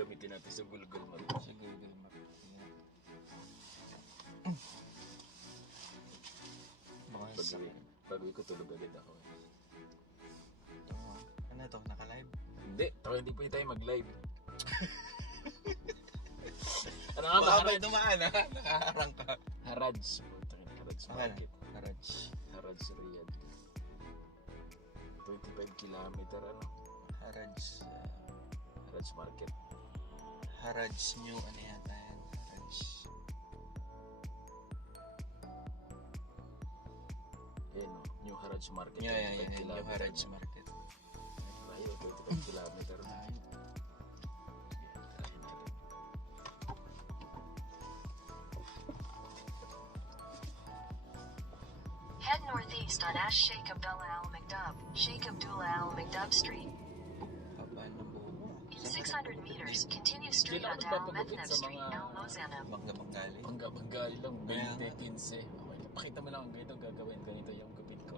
gagamitin natin sa Google Map. Sa Google Map. Yan. Baka Pag-uwi ko tulog agad ako. ito. Ano to? Naka-live? Hindi, hindi pa tayo mag-live. Ano nga ba? Baka may dumaan ha? Nakaharang ka. Harads. Harads Market. Haraj. Harads Riyadh. 25 kilometer ano? Haraj. Harads Market. Haraj New ano yata yan? Haraj. Yan o, New Harads Market. Yeah. New Haraj Market. Tayo, 25 kilometer. Head northeast on Ash Sheikh Abdullah Al Maghdub, Sheikh Abdullah Al Maghdub Street. Paano buo? In 600 meters, continue straight onto Al Methneb Street, Al Mozanab. Bangga-banggali. Bangga-banggali lang, 20-15. Okay, pakita mo lang ang ganito, gagawin ganito yung gupit ko.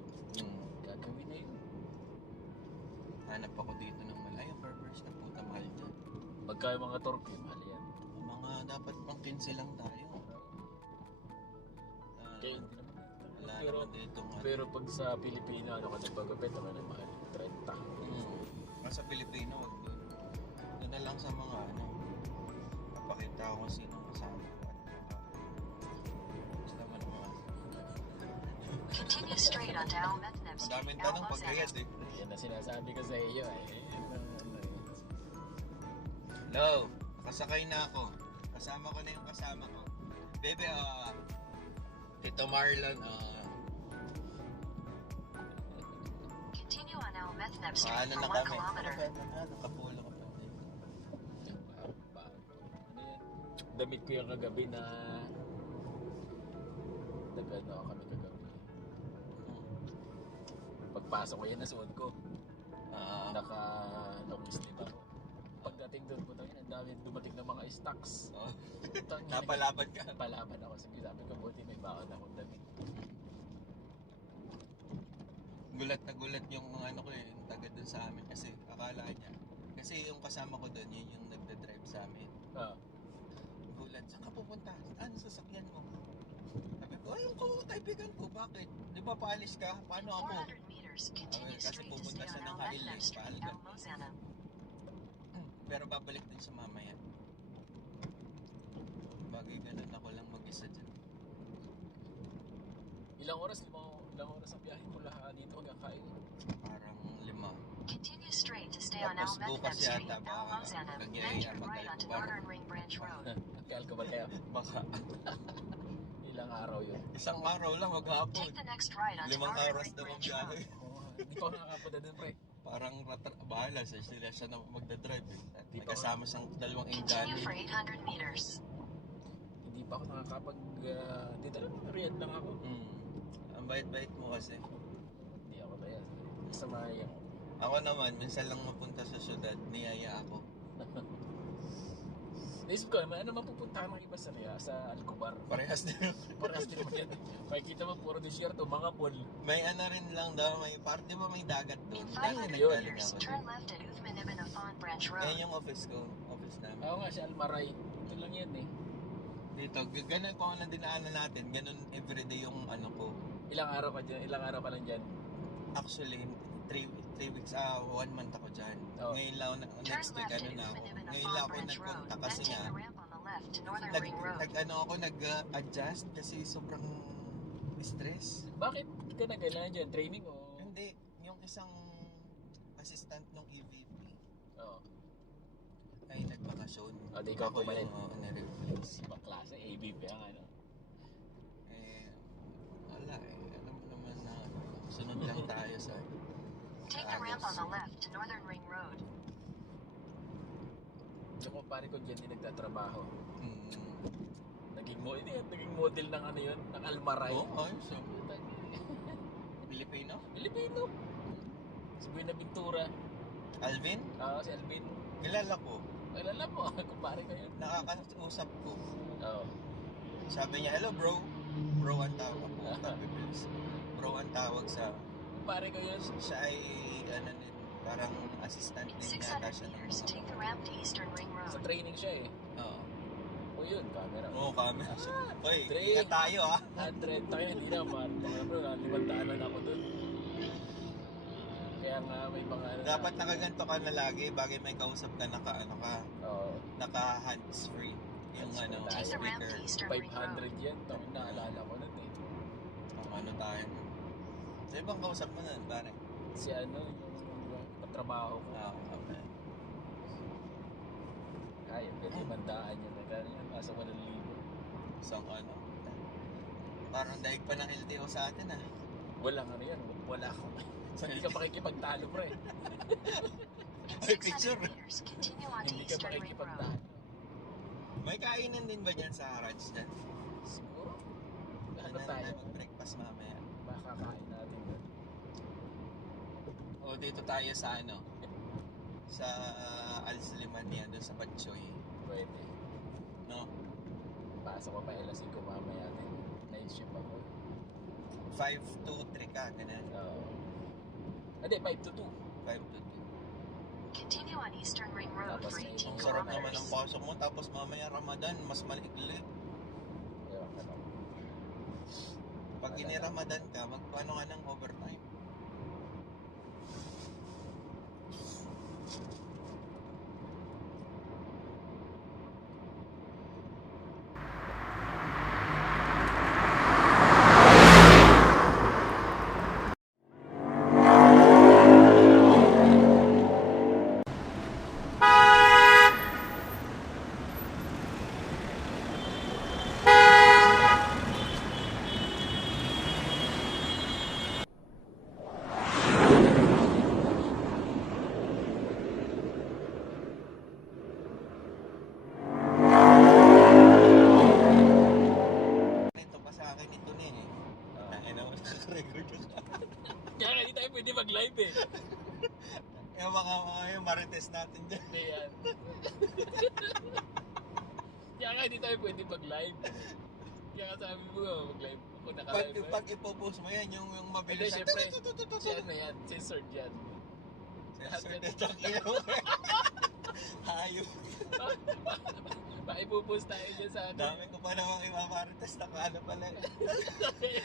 Gagawin na yun. Hanap ako dito ng malayang barbers na puta mahal dyan. Pagka yung mga torque, mahal yan. Mga dapat pang 15 lang tayo. Kaya hindi naman. Wala Pero, naman ditong pero pag sa Pilipino, ano ka nagpagupit, ano na mahal? 30. Sa Pilipino, wag doon. Doon na lang sa mga ano. Papakita ko kung sino kasama ko. Basta man mga. Continue straight onto Al Methneb Street, Madaming Al tanong pagkayat Mozanab. eh. Yan na sinasabi ko sa iyo eh. Hello, nakasakay na ako. Kasama ko na yung kasama ko. Bebe, Tito Marlon, Continue on Al Methneb Street paano for na 1 kami? kilometer. Nakapulo ka pa. Ano yan? Damit ko yung kagabi na nag-ano kami kagabi. Pagpasok ko yan, nasuot ko. Naka-long sleeve ako. Pagdating doon po tayo, ang dami dumating ng mga stocks. Napalaban ka. Napalaban ako. Sabi ko, buti may bakit akong damit. Gulat na gulat yung ano ko eh, yung taga dun sa amin kasi akala niya. Kasi yung kasama ko dun, yun yung nagda-drive sa amin. Gulat, saan ka pupunta? Ano sasakyan mo? Sabi ko, ay yung kaibigan ko, bakit? Di ba paalis ka? Paano ako? 400 meters, continue Kasi straight to pupunta stay siya on ng Al Kail, Methneb Street, paalgan. Al Mozanab. Pero babalik din siya mamaya. Bagay ganun ako lang mag-isa dyan. Ilang oras ang biyahe mula dito hanggang Kail? Parang 5. Continue straight to stay on Al Tapos Methneb bukas Street, yata, Al baka Mozanab. nagyaya Then turn right magaling onto ba? Northern Ring Branch Road. Kail ka ba tayo? Baka. Ilang araw yun? Isang araw lang, maghapon. Take the next right onto 5 Northern oras Ring daw ang Branch biyahe. Road. Hindi pa ako nakakapunta dun, pre. Parang bahala sa sila siya na magdadrive eh. At Di may pa kasama siyang dalawang Continue engine. for 800 meters. Hindi pa ako nakakapag... dito lang, Riyadh lang ako. Ang bait-bait mo kasi. Hindi ako kaya. Sa Maya. Ako naman, minsan lang mapunta sa syudad, niyaya ako. Naisip ko, ano mapupuntahan ng iba sa Alcobar? Parehas din. Parehas din naman yan. Makikita mo, puro desierto, mga pool. May ano rin lang daw, may part, di ba may dagat doon? In Dahil 500 naggaling meters, ako. turn left at Uthman Ibn Affan Branch Ayan Road. yung office ko, office namin. Oo nga, si Almaray. Ito lang yan eh. Dito, ganun ko ang dinaanan natin, ganun everyday yung ano ko. Ilang araw ka dyan? Ilang araw ka lang dyan? Actually, 3 weeks, 1 month ako dyan. Oh. Ngayon lang, Turn next week, left ano at na ako. Uthman Ibn Ngayon lang Affan ako Branch Road. nagpunta Then kasi take nga, the ramp on the left to Northern Ring Road. nag-adjust kasi sobrang stress. Bakit ka na kailangan dyan? Training o? Hindi, yung isang assistant ng EVP Oo. ay nagbakasyon. Di ikaw Ako pumalit. yung na-replace. Ibang klase, ABP ang ano. Wala alam mo naman na sunod lang tayo sa Take the ramp on the left to Northern Ring Road. Yung kumpare ko dyan din nagtatrabaho. Hmm. Naging model ng ano yun, ng Almaray. Ayos ah. Pilipino? Pilipino. Si Buenaventura. Alvin? Si Alvin. Kilala ko. Kilala mo, kumpare ko yun. Nakakausap ko. Oo. Sabi niya, hello bro. Bro ang tawag. Bro ang tawag sa... Kumpare ko yun. Siya ay ano din, Parang assistant In din yata 600 siya ng meters, take the ramp to Eastern Ring Sa Road. training siya eh. Oo. O yun, camera. Oo, camera siya. Hoy, Dre. ingat tayo ah. 100 tayo, hindi na. Mga bro, 500 na ako dun. Kaya nga may mga ano Dapat nakaganto ka na lagi bagay may kausap ka naka Oo. hands free yung Hands-free ano tayo. Take the ramp speaker. to Eastern Ring Road. 500 yan. Tawin naalala ko nun eh. Ang ano tayo. Sa ibang kausap mo nun, pare. Si ano, yung katrabaho ko. Okay. Ay, pwede bandaan yun. Kaya yan, nasa 1,000. Isang ano. Parang daig pa ng LTO sa atin ah. Walang ano yan, wala ako. So, hindi ka makikipagtalo, pre. In Ay, picture. 600 meters, continue on to Hindi ka Eastern Ring makikipagtalo. Road. May kainan din ba dyan sa Haraj dyan? Siguro. Ano Ano tayo? mag-breakfast mamaya. Makakain natin doon. O dito tayo sa ano? Sa Al Slimania, doon sa Batchoy. Pwede. No? Pasok ko pa alas 5 mamaya din. Night shift ako. 5 to 3 ka, ganun. Hindi, 5 to 2. 5 to 2. Continue on Eastern Ring Road Tapos for may 18 Ang sarap naman ang kilometers. pasok mo, tapos mamaya Ramadan, mas malikli. Ewan ka lang. Pag gini-Ramadan ka, magpaano ka ng overtime? Ito pa sa akin ito na eh. Tangina mo, nakarecord ka. Kaya nga hindi tayo pwede mag-live eh. Yung mga yung marites natin dyan. Hindi yan. Kaya nga hindi tayo pwede mag-live. Kaya nga sabi mo, mag-live ako naka-live. Pag ipopost mo yan, yung Hindi, mabilis na syempre. Siya na yan, censored yan. Sensor na tangina mo. Hayop. Ipopost tayo dyan sa ano. Dami ko pa namang imamarites, nakaano pala eh.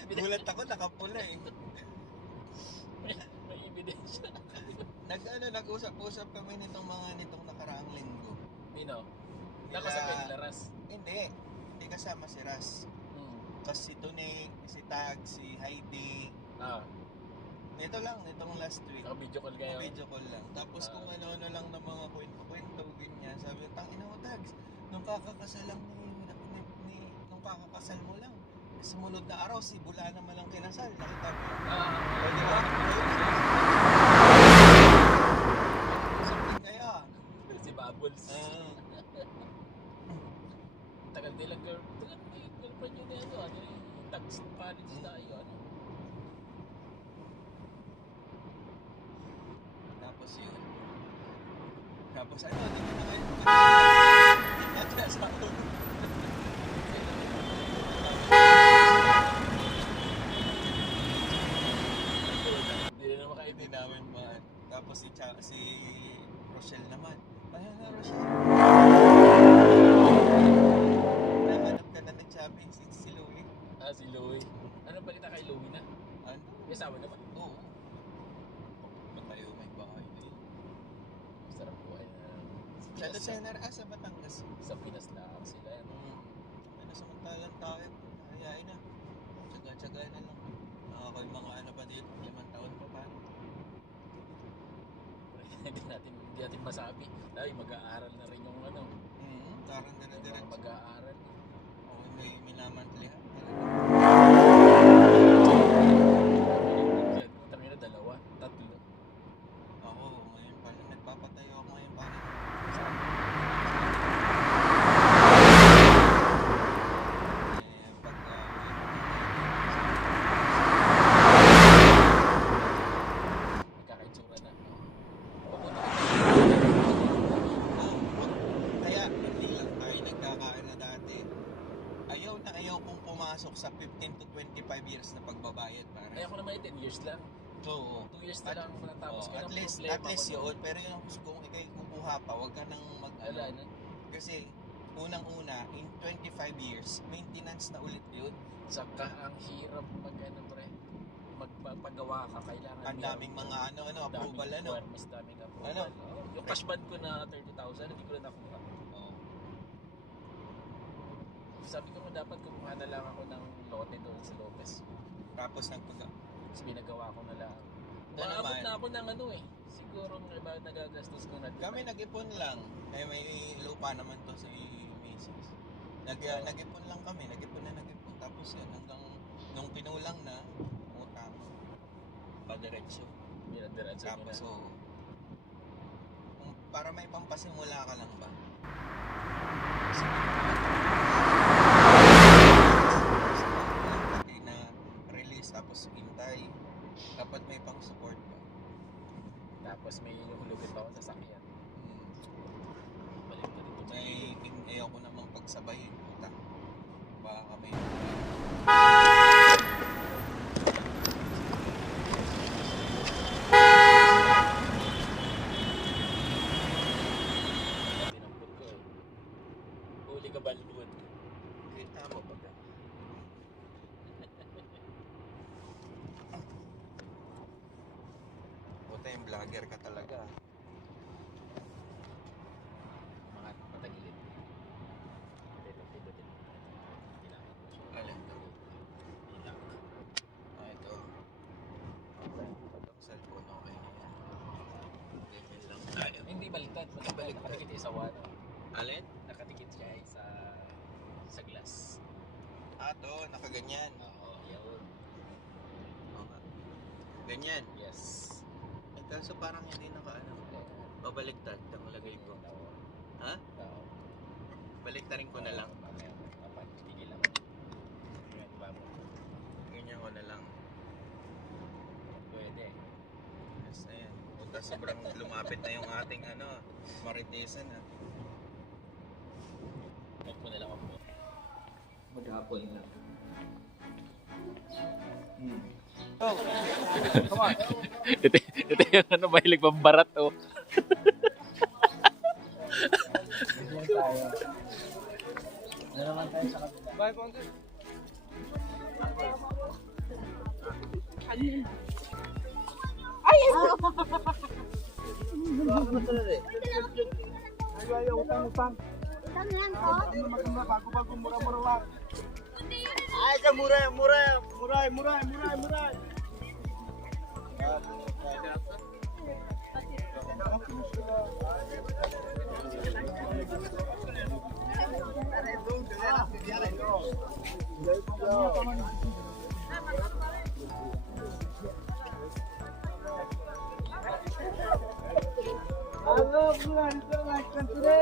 Gulat ako, nakapula eh. May ebidensya. Nag-usap-usap kami nitong nakaraang linggo. Nino? Nila- Nakasabay nila Ras. Hindi kasama si Ras. Kasi si Tony, si Tag, si Heidi. Nitong last week. Naka-video call kayo. Video call lang. Tapos Ah. kung ano lang ng mga kwento, ganyan. Sabi ko, tangina mo, Tags, nung kakakasal lang nung kakakasal mo lang. Sumunod na araw, si Bula naman lang kinasal. Nakita mo yun? O, di ba? Something kaya. Si Bubbles. Ah. Tagal nilang girlfriend yun na ano yung tax college tayo ano. Tapos yun. Tapos ano, di ko na kayo. Sa ako. Hindi na makaibig. Hindi namin man. Tapos si Rochelle naman. Ano na Rochelle? Nahanap ka na nagsabi si Louie. Si Louie. Ano balita kay Louie na? Ano? May asawa naman. Oo. Ba't tayo may bahay na yun? Sarap buhay na. Sa Lucena, sa Batangas. Sa Pinas lang sila yan. Ano samantalang tayo? Hayain na. Tsaga-tsaga na lang. Ako yung mga ano pa dito, 5 taon pa pa. Hindi natin masabi. Dahil mag-aaral na rin yung ano. Parang Yung mga dire-diretso. mag-aaral. Oo, may minamantlihan. Tangina, 2, 3. Ako, ngayon pala, nagpapatayo ako ngayon pala. Kakaitsura na. Kaya, hindi lang tayo nagkakain na dati. Ayaw kong pumasok sa tapos ka at ng least problema ko yun, pero yung kung ikay kukuha pa, wag ka nang Wala na. kasi unang-una in 25 years maintenance na ulit yun. Saka ang hirap magpagawa ka, kailangan Ang daming mga approval mas daming approval. Ano? Yung cash band ko na 30,000, hindi ko na nakuha. Sabi ko dapat kumuha na lang ako ng lote doon sa Lopez. Tapos Tapos pinagawa ko na lang. Na Maabot naman. na ako ng siguro nagagastos ko na. kami nag-ipon lang. May lupa naman to si Mrs. Nag-ipon lang kami, nag-ipon. Tapos yun, hanggang nung pinulang na, utang. Padiretso. Diretso Tapos para may pampasimula ka lang ba? Na release tapos hintay. Dapat may pang support ba? Tapos may inuhulugan pa ako sa sakyan. Balik pa dito. Ayoko namang pagsabayin. Puta. Baka kami. Pinampun ko Huli ka balbon. Kita mo ba? Puta yung vlogger ka talaga. Mga patagilid. Alin to? Ito. Itong cellphone okay na yan. Ganyan lang tayo. Hindi baliktad. Nakatikit sa wala. Alin? Nakatikit siya sa glass. To, nakaganyan. Oo, yun. Oo nga. Ganyan. Yes. Kaso parang hindi babaliktad ang lagay ko. Ha? Oo. Baliktarin ko na lang. Tigil lang. Ganyan ko na lang. Pwede. Yes, ayan. Punta sobrang lumapit na yung ating maritesan na. Huwag mo na lang ako. Maghapon na. ito yung mahilig pambarat Bye, Ponte. Utang yan po? Bago mura-mura lang. Ay, ka mura. Halo, mura dito like country,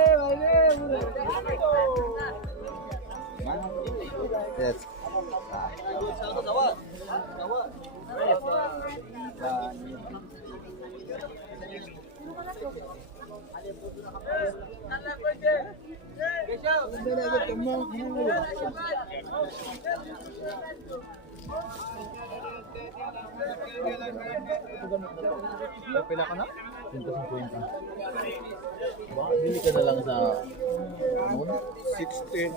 Yes. Pila ka na? 150. Baka bili ka na lang sa 16.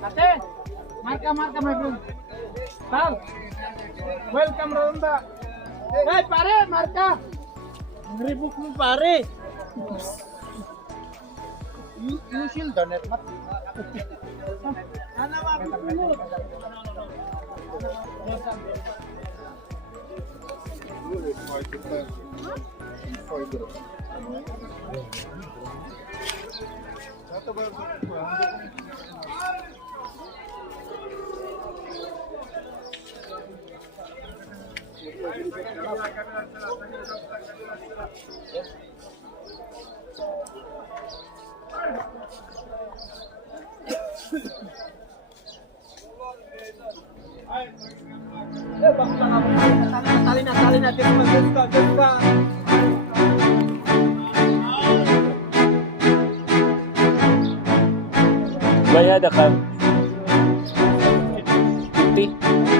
Ate, marka my friend. Tal, welcome Ronda. Hey pare, marka. Rebook mo pare. You shield on it, mat. Ana mapipulot. Tali na, Jessica. Bayad ka. Shopee.